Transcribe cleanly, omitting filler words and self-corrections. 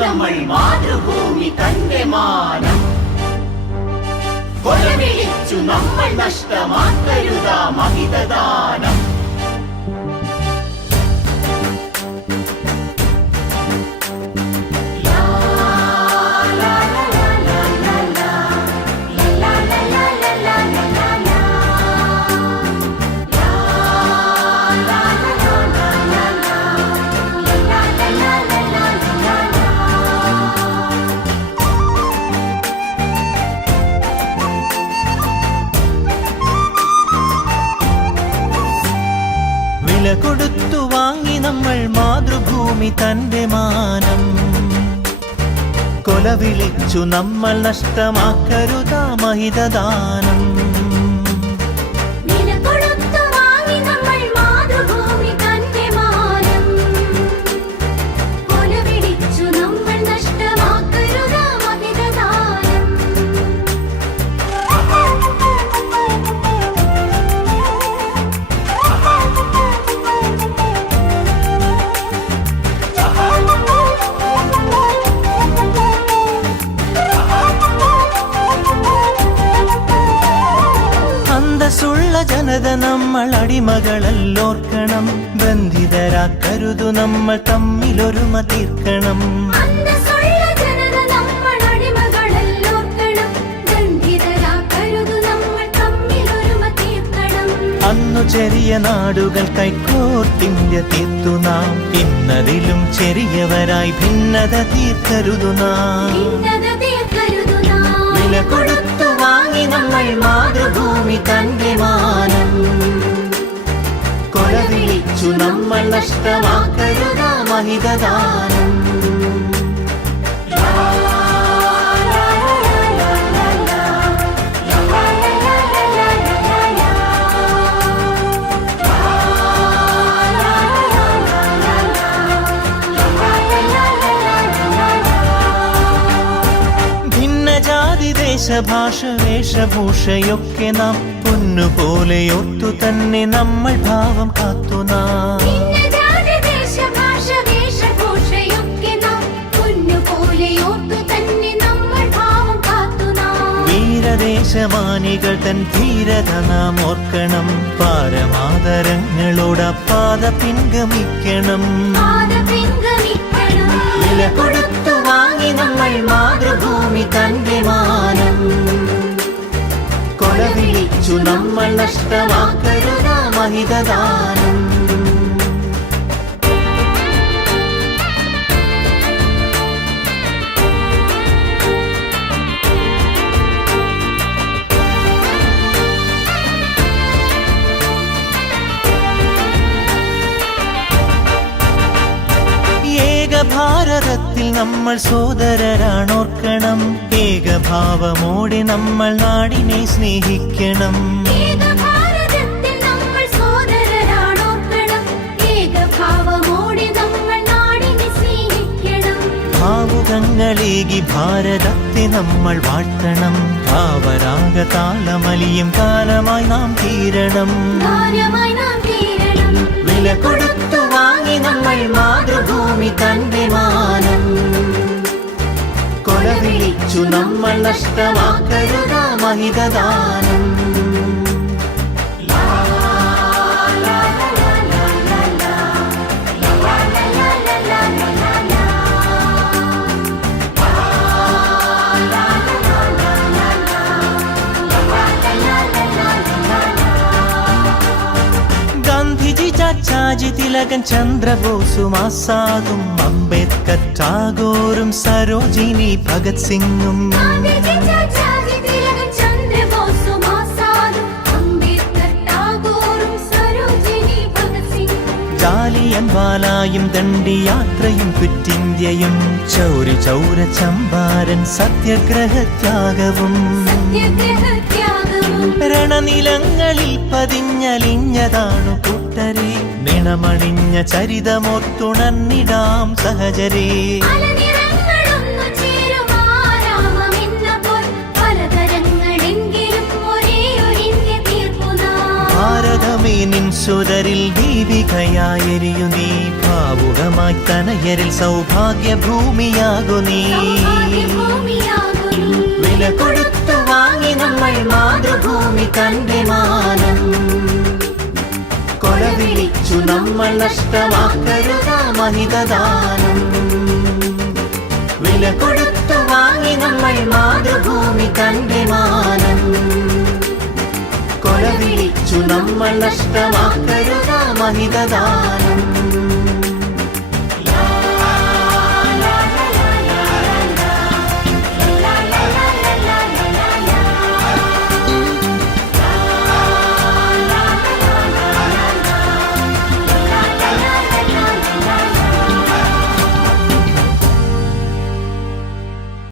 നമ്മൾ മാതൃഭൂമി തന്റെ മാനം കൊലവിളിച്ചു നമ്മൾ നഷ്ടമാക്കരുതാ മഹിതദാനം. വില കൊടുത്തു വാങ്ങി നമ്മൾ മാതൃഭൂമി തന്റെ മാനം കൊലവിളിച്ചു നമ്മൾ നഷ്ടമാക്കരുതാ മഹിതദാനം. അന്തസ്സുള്ള ജനത നമ്മൾ അടിമകളല്ലോർക്കണം, ബന്ധിതരാക്കരുതു നമ്മൾ തമ്മിലൊരുമ തീർക്കണം. അന്നു ചെറിയ നാടുകൾ കൈക്കോർത്തിന്ത്യ തീർത്തു നാം, ഇന്നതിലും ചെറിയവരായി ഭിന്നത തീർക്കരുതു നാം. വില കൊടുത്തു വാങ്ങി നമ്മൾ മാതൃഭൂമി തന്റെ മാനം കൊലവിളിച്ചു നമ്മൾ നഷ്ടമാക്കരുതാ മഹിതദാനം. ദേശഭാഷ വേഷഭൂഷയൊക്കെ നാം പൊന്നുപോലെ ഓർത്തു തന്നെ നമ്മൾ ഭാവം കാത്തു നാം. വീരദേശമാനികൾ തൻ ധീരത നാം ഓർക്കണം, പാരമാതരങ്ങളോട് പാത പിൻഗമിക്കണം. വില കൊടുത്തു വാങ്ങി നമ്മൾ മാതൃഭൂമി തന്റെ മാനം കൊലവിളിച്ചു നമ്മൾ നഷ്ടമാക്കരുതാ മഹിതദാനം. ഭാരതത്തിൽ നമ്മൾ സോദരരാണോർക്കണം, ഏകഭാവമോടെ നമ്മൾ നാടിനെ സ്നേഹിക്കണം. ഭാവുകങ്ങളേകി ഭാരതത്തെ നമ്മൾ വാഴ്ത്തണം, ഭാവരാഗ താളമലിയും കാലമായി നാം തീരണം. വില കൊടുത്തു വാങ്ങി നമ്മൾ മാതൃഭൂമി തന്റെ മാനം കൊലവിളിച്ചു നമ്മൾ നഷ്ടമാക്കരുതാ മഹിതദാനം. ചാച്ചാജി തിലകൻ ചന്ദ്രബോസും ആസാദും അംബേദ്കർ ടാഗോറും സരോജിനി ഭഗത് സിംഗും ജാലിയൻവാലായും ദണ്ഡിയാത്രയും ക്വിറ്റിന്ത്യയും ചൗരി ചൗര ചമ്പാരൻ സത്യാഗ്രഹത്യാഗവും രണനിലങ്ങളിൽ പതിഞ്ഞലിഞ്ഞതാണു കൂട്ടരെ, നിണമണിഞ്ഞ ചരിതമോർത്തുണർന്നിടാം സഹചരേ. ഭാരതമേ നിൻ യശോദരിൽ ദീപികയായെരിയു നീ ഭാവുകമായി തനയരിൽ സൗഭാഗ്യ ഭൂമിയാകു നീ വില കൊടുത്തു വാങ്ങി നമ്മൾ മാതൃഭൂമി തന്റെ മാനം കൊല വിളിച്ചു നമ്മൾ നഷ്ടമാക്കരുതാ മഹിതദാനം വില കൊടുത്തു വാങ്ങി നമ്മൾ മാതൃഭൂമി തന്റെ മാനം കൊല വിളിച്ചു നമ്മൾ നഷ്ടമാക്കരുതാ മഹിതദാനം